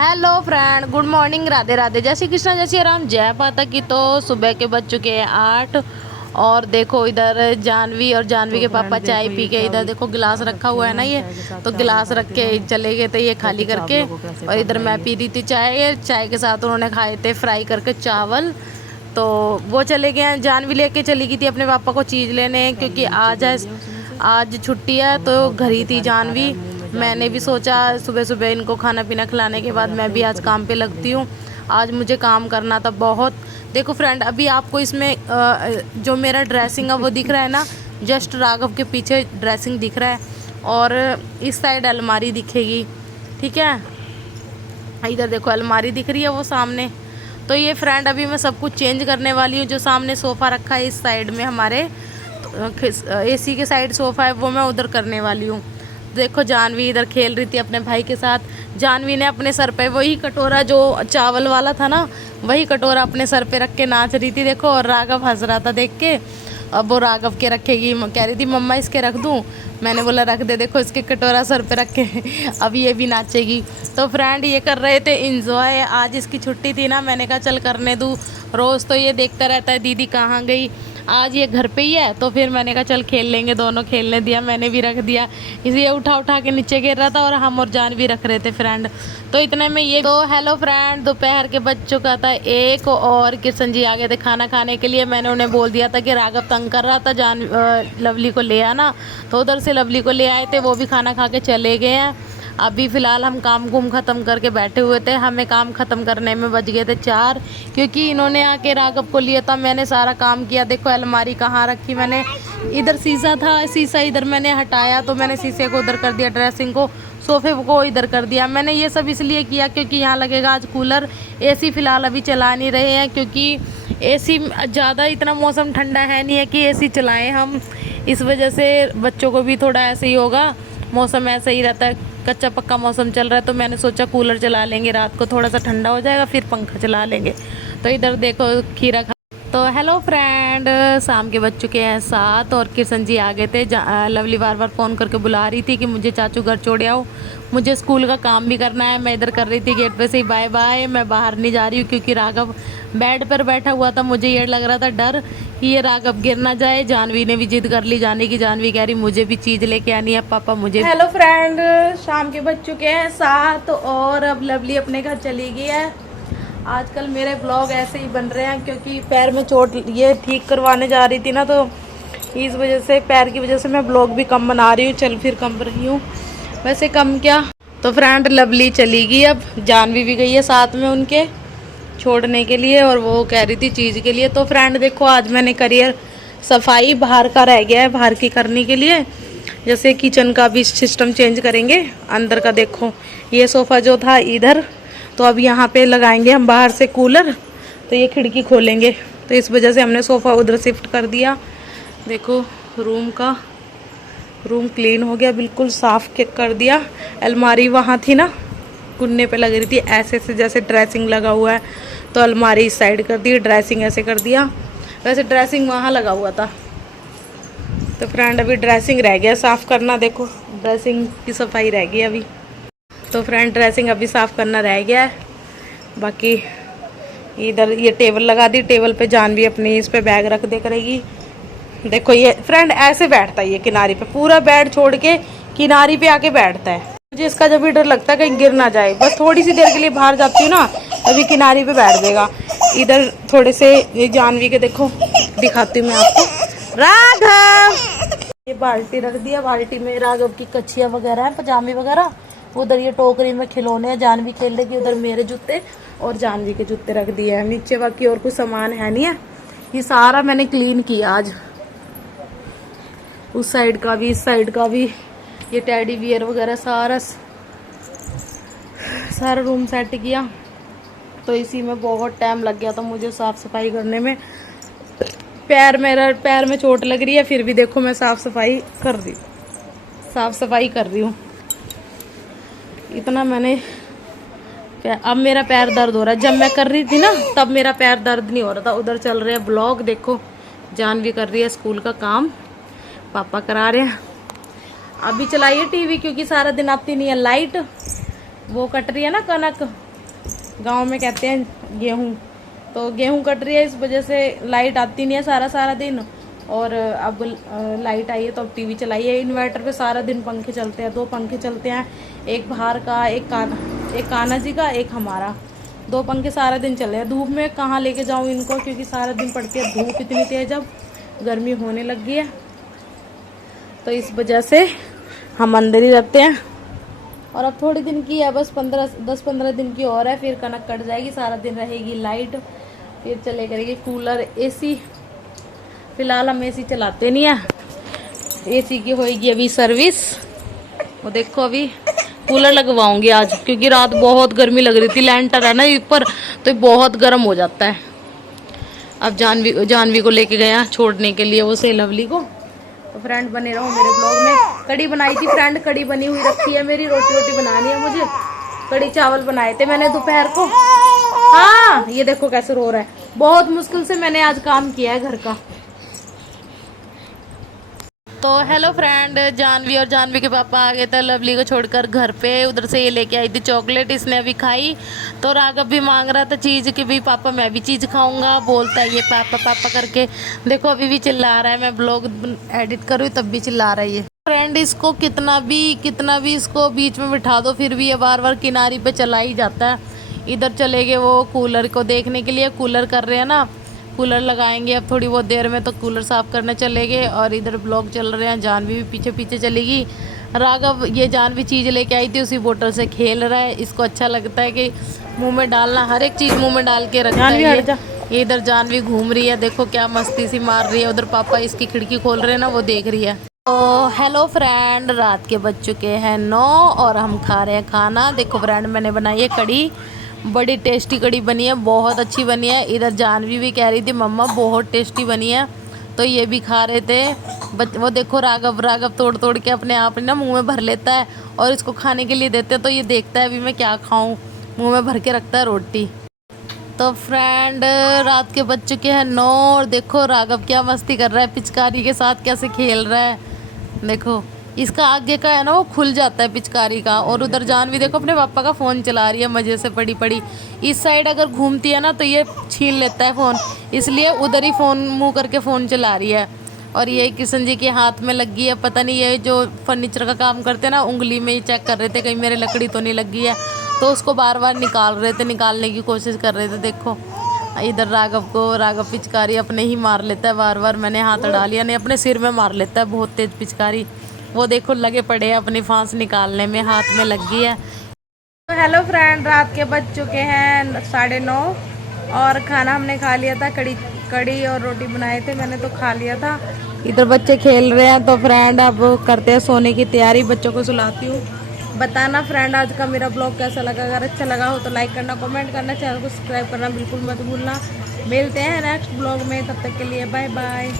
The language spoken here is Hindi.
Hello friend, good morning, Radhe Radhe, जय श्री कृष्णा, जय श्री राम, जय माता की। तो सुबह के बज चुके हैं 8 और देखो इधर जानवी और जानवी के पापा चाय पी के, इधर देखो गिलास रखा हुआ है ना, ये तो गिलास रख के चले गए थे ये खाली करके। और इधर मैं पी रही थी चाय, चाय के साथ उन्होंने खाए थे फ्राई करके चावल। तो वो चले गए हैं, जानवी लेके चली गई थी अपने पापा को चीज़ लेने, क्योंकि आज छुट्टी है तो घर ही थी जानवी। मैंने भी सोचा सुबह सुबह इनको खाना पीना खिलाने के बाद मैं भी आज काम पे लगती हूँ। आज मुझे काम करना था बहुत। देखो फ्रेंड, अभी आपको इसमें जो मेरा ड्रेसिंग है वो दिख रहा है ना, जस्ट राघव के पीछे ड्रेसिंग दिख रहा है और इस साइड अलमारी दिखेगी, ठीक है। इधर देखो अलमारी दिख रही है वो सामने। तो ये फ्रेंड अभी मैं सब कुछ चेंज करने वाली हूँ। जो सामने सोफ़ा रखा है इस साइड में हमारे एसी के साइड सोफ़ा है, वो मैं उधर करने वाली हूँ। देखो जानवी इधर खेल रही थी अपने भाई के साथ। जानवी ने अपने सर पे वही कटोरा जो चावल वाला था ना, वही कटोरा अपने सर पे रख के नाच रही थी देखो। और राघव हंस रहा था देख के। अब वो राघव के रखेगी, कह रही थी मम्मा इसके रख दूँ। मैंने बोला रख दे, देखो इसके कटोरा सर पे रख के अब ये भी नाचेगी। तो फ्रेंड ये कर रहे थे इंजॉय। आज इसकी छुट्टी थी ना, मैंने कहा चल करने दूँ। रोज़ तो ये देखता रहता है दीदी कहाँ गई, आज ये घर पे ही है तो फिर मैंने कहा चल खेल लेंगे, दोनों खेलने दिया। मैंने भी रख दिया, इसलिए उठा उठा के नीचे गिर रहा था और हम और जान भी रख रहे थे फ्रेंड। तो इतने में ये तो हेलो फ्रेंड, दोपहर के बज चुका था 1 और किशन जी आ गए थे खाना खाने के लिए। मैंने उन्हें बोल दिया था कि राघव तंग कर रहा था, जान लवली को ले आना, तो उधर से लवली को ले आए थे, वो भी खाना खा के चले गए हैं। अभी फ़िलहाल हम काम कुम ख़त्म करके बैठे हुए थे। हमें काम ख़त्म करने में बज गए थे 4, क्योंकि इन्होंने आके राघव को लिया था। मैंने सारा काम किया। देखो अलमारी कहाँ रखी मैंने, इधर शीशा था, शीशा इधर मैंने हटाया तो मैंने शीशे को उधर कर दिया, ड्रेसिंग को सोफ़े को इधर कर दिया। मैंने ये सब इसलिए किया क्योंकि यहाँ लगेगा आज कूलर। एसी फ़िलहाल अभी चला नहीं रहे हैं, क्योंकि एसी ज़्यादा इतना मौसम ठंडा है नहीं है कि एसी चलाएँ हम। इस वजह से बच्चों को भी थोड़ा ऐसे ही होगा, मौसम ऐसा ही रहता है, कच्चा पक्का मौसम चल रहा है। तो मैंने सोचा कूलर चला लेंगे, रात को थोड़ा सा ठंडा हो जाएगा फिर पंखा चला लेंगे। तो इधर देखो खीरा खा। तो हेलो फ्रेंड, शाम के बज चुके हैं 7 और किशन जी आ गए थे। लवली बार बार फ़ोन करके बुला रही थी कि मुझे चाचू घर छोड़ आओ, मुझे स्कूल का काम भी करना है। मैं इधर कर रही थी गेट पे से ही बाय बाय, मैं बाहर नहीं जा रही हूँ क्योंकि राघव बेड पर बैठा हुआ था। मुझे ये लग रहा था डर कि ये राघव गिर ना जाए। जानवी ने भी जिद कर ली जाने की। जानवी कह रही मुझे भी चीज़ लेके आनी है पापा मुझे। हेलो फ्रेंड, शाम के बज चुके हैं 7 और अब लवली अपने घर चली गई है। आजकल मेरे ब्लॉग ऐसे ही बन रहे हैं क्योंकि पैर में चोट ये ठीक करवाने जा रही थी ना, तो इस वजह से पैर की वजह से मैं ब्लॉग भी कम बना रही हूँ, चल फिर कम रही हूँ, वैसे कम क्या। तो फ्रेंड लवली चली गई, अब जानवी भी गई है साथ में उनके छोड़ने के लिए, और वो कह रही थी चीज़ के लिए। तो फ्रेंड देखो आज मैंने करियर सफाई बाहर का रह गया है, बाहर की करने के लिए। जैसे किचन का भी सिस्टम चेंज करेंगे। अंदर का देखो ये सोफ़ा जो था इधर, तो अब यहाँ पे लगाएंगे हम बाहर से कूलर, तो ये खिड़की खोलेंगे, तो इस वजह से हमने सोफ़ा उधर शिफ्ट कर दिया। देखो रूम क्लीन हो गया, बिल्कुल साफ कर दिया। अलमारी वहाँ थी ना कुन्ने पे लग रही थी ऐसे से, जैसे ड्रेसिंग लगा हुआ है, तो अलमारी इस साइड कर दी, ड्रेसिंग ऐसे कर दिया। वैसे ड्रेसिंग वहाँ लगा हुआ था। तो फ्रेंड अभी ड्रेसिंग रह गया साफ़ करना, देखो ड्रेसिंग की सफाई रह गई अभी। तो फ्रेंड ड्रेसिंग अभी साफ़ करना रह गया है। बाकी इधर ये टेबल लगा दी, टेबल पे जानवी अपनी इस पे बैग रख दे करेगी। देखो ये फ्रेंड ऐसे बैठता है, ये किनारे पे पूरा बेड छोड़ के किनारे पे आके बैठता है। मुझे इसका जब भी डर लगता है कहीं गिर ना जाए, बस थोड़ी सी देर के लिए बाहर जाती हूँ ना, अभी किनारे पे बैठ देगा। इधर थोड़े से ये जानवी के देखो दिखाती हूँ मैं आपको। राघव ये बाल्टी रख दिया, बाल्टी में राघव की कच्छियाँ वगैरह है, पजामे वगैरह। उधर ये टोकरी में खिलौने हैं, जानवी खेल रही, उधर मेरे जूते और जानवी के जूते रख दिए हैं नीचे। बाकी और कुछ सामान है नहीं है। ये सारा मैंने क्लीन किया आज, उस साइड का भी इस साइड का भी, ये टेडी बियर वगैरह सारा रूम सेट किया। तो इसी में बहुत टाइम लग गया था मुझे साफ सफाई करने में। पैर में चोट लग रही है, फिर भी देखो मैं साफ सफाई कर रही हूँ। इतना मैंने अब मेरा पैर दर्द हो रहा है। जब मैं कर रही थी ना तब मेरा पैर दर्द नहीं हो रहा था। उधर चल रहे हैं ब्लॉग, देखो जानवी कर रही है स्कूल का काम, पापा करा रहे हैं। अभी चलाइए टीवी क्योंकि सारा दिन आती नहीं है लाइट, वो कट रही है ना कनक, गांव में कहते हैं गेहूं। तो गेहूं कट रही है, इस वजह से लाइट आती नहीं है सारा दिन। और अब लाइट आई है तो अब टीवी चलाई है। इन्वर्टर पे सारा दिन पंखे चलते हैं, 2 पंखे चलते हैं, एक बाहर का, एक कान्हा जी का, एक हमारा। 2 पंखे सारा दिन चल रहे हैं। धूप में कहाँ लेके जाऊँ इनको, क्योंकि सारा दिन पड़ती है धूप इतनी तेज, अब गर्मी होने लग गई है। तो इस वजह से हम अंदर ही रहते हैं। और अब थोड़ी दिन की है, बस 10-15 दिन की और है, फिर कनक कट जाएगी, सारा दिन रहेगी लाइट, फिर चले करेगी कूलर, एसी। फिलहाल हम एसी चलाते नहीं है। एसी की होएगी अभी सर्विस। वो देखो अभी कूलर लगवाऊंगी आज, क्योंकि रात बहुत गर्मी लग रही थी। लैंटर है ना ऊपर, तो बहुत गर्म हो जाता है। अब जानवी को लेके गया छोड़ने के लिए, वो से लवली को। तो फ्रेंड बने रहो मेरे ब्लॉग में। कड़ी बनाई थी फ्रेंड, कड़ी बनी हुई रखी है मेरी। रोटी बनानी है मुझे। कड़ी चावल बनाए थे मैंने दोपहर को। हाँ, ये देखो कैसे रो रहा है। बहुत मुश्किल से मैंने आज काम किया है घर का। तो हेलो फ्रेंड, जानवी और जानवी के पापा आ गए थे लवली को छोड़कर घर पे। उधर से ये लेके आई थी चॉकलेट, इसने अभी खाई। तो राघव भी मांग रहा था चीज़ कि भाई पापा मैं भी चीज़ खाऊंगा, बोलता है ये पापा पापा करके। देखो अभी भी चिल्ला रहा है, मैं ब्लॉग एडिट करूँ तब भी चिल्ला रहा है ये फ्रेंड। इसको कितना भी इसको बीच में बिठा दो, फिर भी ये बार बार किनारी पे चला ही जाता है। इधर चले गए वो कूलर को देखने के लिए, कूलर कर रहे हैं ना, कूलर लगाएंगे अब थोड़ी बहुत देर में, तो कूलर साफ करने चले गए। और इधर ब्लॉग चल रहे हैं, जानवी भी पीछे पीछे चलेगी। राघव ये जानवी चीज़ लेके आई थी, उसी बोतल से खेल रहा है। इसको अच्छा लगता है कि मुंह में डालना, हर एक चीज़ मुंह में डाल के रखता है ये। इधर जानवी घूम रही है, देखो क्या मस्ती सी मार रही है। उधर पापा इसकी खिड़की खोल रहे हैं ना, वो देख रही है। तो हेलो फ्रेंड, रात के बज चुके हैं 9 और हम खा रहे हैं खाना। देखो फ्रेंड, मैंने बनाई है कड़ी, बड़ी टेस्टी कड़ी बनी है, बहुत अच्छी बनी है। इधर जानवी भी कह रही थी मम्मा बहुत टेस्टी बनी है, तो ये भी खा रहे थे। वो देखो राघव तोड़ तोड़ के अपने आप ना मुंह में भर लेता है, और इसको खाने के लिए देते हैं तो ये देखता है अभी मैं क्या खाऊं, मुंह में भर के रखता है रोटी। तो फ्रेंड, रात के बज चुके हैं 9 और देखो राघव क्या मस्ती कर रहा है, पिचकारी के साथ कैसे खेल रहा है। देखो इसका आगे का है ना, वो खुल जाता है पिचकारी का। और उधर जानवी देखो अपने पापा का फ़ोन चला रही है मज़े से पड़ी पड़ी। इस साइड अगर घूमती है ना तो ये छीन लेता है फ़ोन, इसलिए उधर ही फ़ोन मुँह करके फ़ोन चला रही है। और ये किशन जी के हाथ में लग गई है, पता नहीं ये जो फर्नीचर का काम करते हैं ना, उंगली में ही चेक कर रहे थे कहीं मेरे लकड़ी तो नहीं लग गई है, तो उसको बार बार निकाल रहे थे, निकालने की कोशिश कर रहे थे। देखो इधर राघव पिचकारी अपने ही मार लेता है बार बार। मैंने हाथ डाल लिया, नहीं अपने सिर में मार लेता है बहुत तेज पिचकारी। वो देखो लगे पड़े हैं अपनी फांस निकालने में, हाथ में लग गई है। तो हेलो फ्रेंड, रात के बज चुके हैं 9:30 और खाना हमने खा लिया था। कड़ी और रोटी बनाए थे मैंने, तो खा लिया था। इधर बच्चे खेल रहे हैं। तो फ्रेंड अब करते हैं सोने की तैयारी, बच्चों को सुलाती हूँ। बताना फ्रेंड आज का मेरा ब्लॉग कैसा लगा। अगर अच्छा लगा हो तो लाइक करना, कमेंट करना, चैनल को सब्सक्राइब करना बिल्कुल मत भूलना। मिलते हैं नेक्स्ट ब्लॉग में, तब तक के लिए बाय बाय।